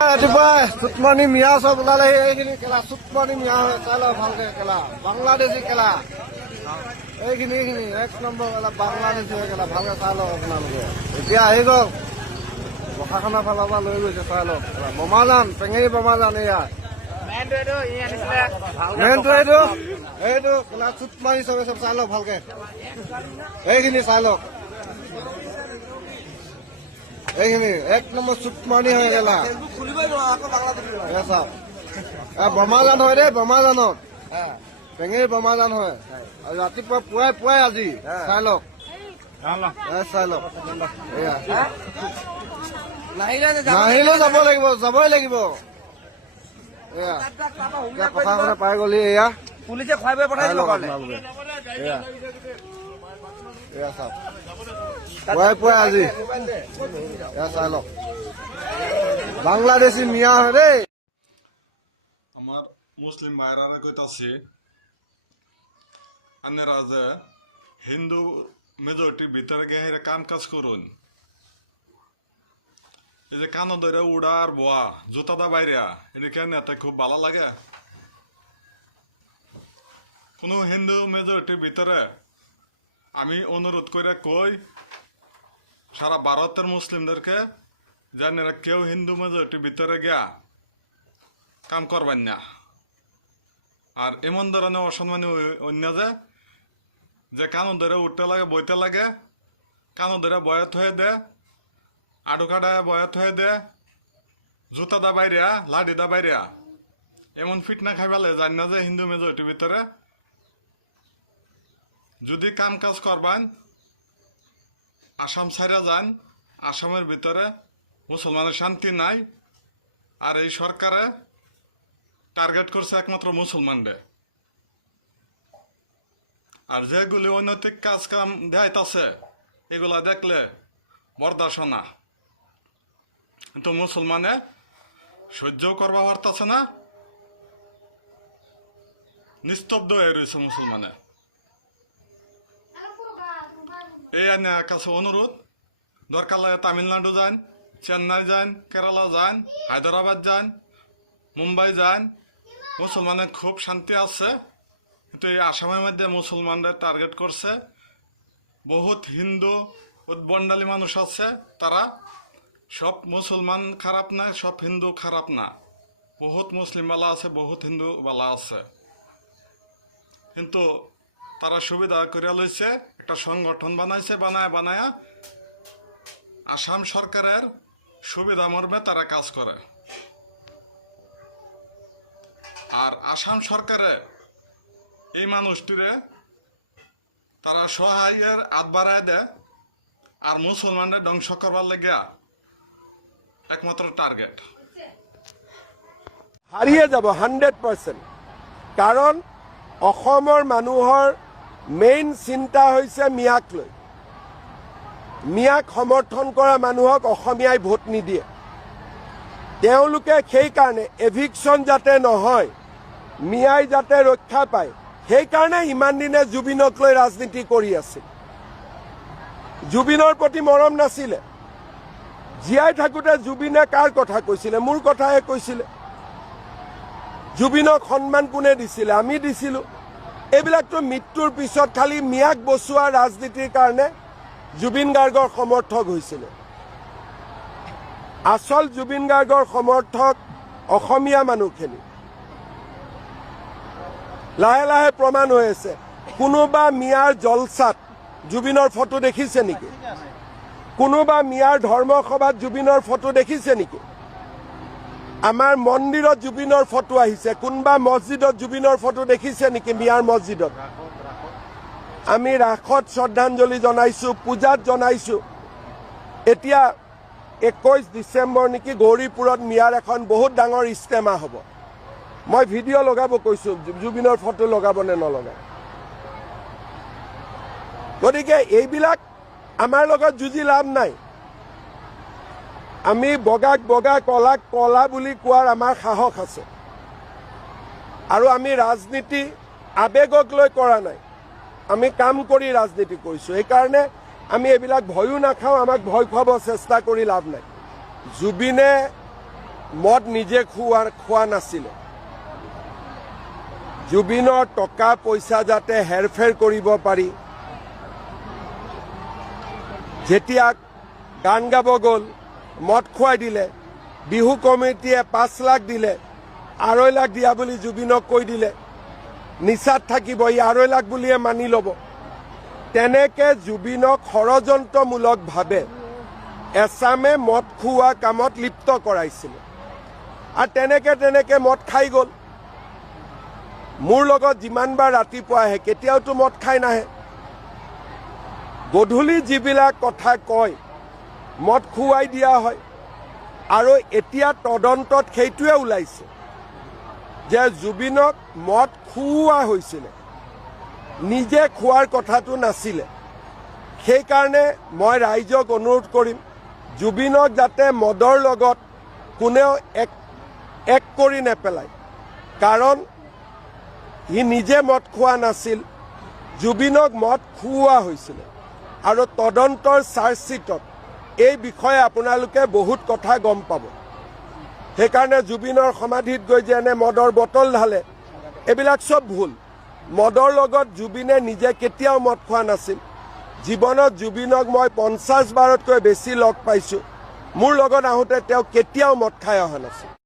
ৰাতিপুৱা চুটমণি মিয়া চব ওলালে এইখিনি খেলা চুটমণি মিয়া চাই লওক ভালকে খেলা বাংলাদেশী খেলা এইখিনি এক নম্বৰ খেলা বাংলাদেশী খেলা ভালকে চাই লওক আপোনালোকে এতিয়া আহি গ'ল প্ৰশাসনৰ ফালৰ পৰা লৈ গৈছে চাই লওক বমাজান পেঙেৰি বমাজান এয়া মেইনটো এইটো খেলা চুটমাৰি চবে চব চাই লওক ভালকে এইখিনি চাই লওক এইখিনি এক নম্বৰ চুটমানি হৈ গেলা বমাজান হয় দেই বমাজানত পেঙেৰি বমাজান হয় আৰু ৰাতিপুৱা পুৱাই আজি চাই লওক চাই লওক নাহিলেও যাবই লাগিব এয়া প্ৰশাসনে পাই গলি এয়া পুলিচে খুৱাই বৈ পঠাই দিলে এয়া চাওক পুৱাই আজি এয়া চাই লওক বাংলাদেশী মিয়া হয় দেই আমার মুসলিম ভাইরা কইতাছে আনেরা যে হিন্দু মেজরিটির ভিতরে গিয়ে কাম কাজ করুন এই যে কানো ধরে উড়া আর বোয়া জুতাদা বাইরা এটা কেন এত খুব ভালো লাগে কোনো হিন্দু মেজরিটির ভিতরে আমি অনুরোধ করে কই সারা ভারতের মুসলিমদেরকে জানেরা কেউ হিন্দু মেজরিটির ভিতরে গিয়া কাম করবেন না আর এমন ধরনের অসম্মানী অন্য যে কানো ধরে উঠতে লাগে বইতে লাগে কানো ধরে বয়াত হয়ে দে আডু কাটায় বয়াত হয়ে দে জুতা দা বাইরিয়া লাঠি দা বাইরিয়া এমন ফিট না খাইবালে জানি না যে হিন্দু মেজরিটির ভিতরে যদি কাম কাজ করবেন আসাম ছাইরা যান আসামের ভিতরে মুসলমানের শান্তি নাই আর এই সরকারে টার্গেট করছে একমাত্র মুসলমানরে আর যেগুলি অনৈতিক কাজ কাম দেখাইতেছে এগুলা দেখলে বরদাস্ত না কিন্তু মুসলমানে সহ্যও করবা পারতেছে না নিস্তব্ধ হয়ে রয়েছে মুসলমানে এই কাছে অনুরোধ দরকার লাগে তামিলনাড়ু যান চেন্নাই যান কেরালা যান হায়দ্রাবাদ যান মুম্বাই যান মুসলমানের খুব শান্তি আছে কিন্তু এই আসামের মধ্যে মুসলমানদের টার্গেট করছে বহুত হিন্দু উদ্বন্ডালী মানুষ আছে তারা সব মুসলমান খারাপ না সব হিন্দু খারাপ না বহুত মুসলিম বালা আছে বহুত হিন্দু বালা আছে কিন্তু তারা সুবিধা করে লইছে একটা সংগঠন বানাইছে বানায়া আসাম সরকারের সুবিধা মর্মে তারা কাজ করে আর আসাম সরকারে এই মানুষটিরে তারা সহায়ের হাত বাড়ায় দেয় আর মুসলমানদের ধ্বংস করবার লেগে একমাত্র টার্গেট হারিয়ে যাব 100%। কারণ অসমৰ মানুহৰ মেইন চিন্তা হৈছে মিয়াক লৈ মিয়াক সমৰ্থন কৰা মানুহক অসমীয়াই ভোট নিদিয়ে তেওঁলোকে সেইকাৰণে এভিকশ্যন যাতে নহয় মিয়াই যাতে ৰক্ষা পায় সেইকাৰণে ইমান দিনে জুবিনক লৈ ৰাজনীতি কৰি আছিল জুবিনৰ প্ৰতি মৰম নাছিলে জীয়াই থাকোঁতে জুবিনে কাৰ কথা কৈছিলে মোৰ কথাহে কৈছিলে জুবিনক সন্মান কোনে দিছিলে আমি দিছিলোঁ এইবিলাকতো মৃত্যুৰ পিছত খালি মিয়াক বচোৱা ৰাজনীতিৰ কাৰণে জুবিন গাৰ্গৰ সমৰ্থক হৈছিলে আসল জুবিন গাৰ্গৰ সমৰ্থক অসমীয়া মানুহখিনি লাহে লাহে প্ৰমাণ হৈ আছে কোনোবা মিয়াৰ জলসাত জুবিনৰ ফটো দেখিছে নেকি কোনোবা মিয়াৰ ধৰ্মসভাত জুবিনৰ ফটো দেখিছে নেকি আমাৰ মন্দিৰত জুবিনৰ ফটো আহিছে কোনবা মছজিদত জুবিনৰ ফটো দেখিছে নেকি মিয়াৰ মছজিদত আমি ৰাখত শ্ৰদ্ধাঞ্জলি জনাইছো পূজাত জনাইছো এতিয়া 21 ডিসেম্বৰ নেকি গৌৰীপুৰত মিয়াৰ এখন বহুত ডাঙৰ ইস্তেমা হ'ব মই ভিডিঅ' লগাব কৈছো জুবিনৰ ফটো লগাব নে নলগাব গতিকে এইবিলাক আমাৰ লগত যুঁজি লাভ নাই আমি বগাক বগা কলাক কলা বুলি কোৱাৰ আমাৰ সাহস আছে আৰু আমি ৰাজনীতি আবেগক লৈ কৰা নাই আমি কাম কৰি ৰাজনীতি কৰিছো এইকাৰণে আমি এইবিলাক ভয়ো নাখাওঁ আমাক ভয় খুৱাব চেষ্টা কৰি লাভ নাই জুবিনে মদ নিজে খোৱা নাছিলে। জুবিনৰ টকা পইচা যাতে হেৰফেৰ কৰিব পাৰি, যেতিয়া গান গাব গ'ল মদ খুৱাই দিলে, বিহু কমিটিয়ে 5 লাখ দিলে, 2.5 লাখ দিয়া বুলি জুবিনক কৈ দিলে, নিচাত থাকিব ই 2.5 লাখ বুলিয়ে মানি ল'ব। তেনেকে জুবিনক ষড়যন্ত্ৰমূলকভাৱে এছামে মদ খুওৱা কামত লিপ্ত কৰাইছিলে আৰু তেনেকে মদ খাই গ'ল। মোৰ লগত যিমানবাৰ ৰাতিপুৱা আহে কেতিয়াওতো মদ খাই নাহে। গধূলি যিবিলাক কথা কয় মদ খুৱাই দিয়া হয়। আৰু এতিয়া তদন্তত সেইটোৱে ওলাইছে যে জুবিনক মদ খুওৱা হৈছিলে, নিজে খোৱাৰ কথাটো নাছিলে। সেইকাৰণে মই ৰাইজক অনুৰোধ কৰিম, জুবিনক যাতে মদৰ লগত কোনেও এক কৰি নেপেলায়, কাৰণ সি নিজে মদ খোৱা নাছিল, জুবিনক মদ খুওৱা হৈছিলে। আৰু তদন্তৰ চাৰ্জশ্বিটত এই বিষয়ে আপোনালোকে বহুত কথা গম পাব। সেইকাৰণে জুবিনৰ সমাধিত গৈ যে এনে মদৰ বটল ঢালে, এইবিলাক চব ভুল। মদৰ লগত জুবিনে নিজে কেতিয়াও মদ খোৱা নাছিল। জীৱনত জুবিনক মই 50 বাৰতকৈ বেছি লগ পাইছোঁ। মোৰ লগত আহোঁতে তেওঁ কেতিয়াও মদ খাই অহা নাছিল।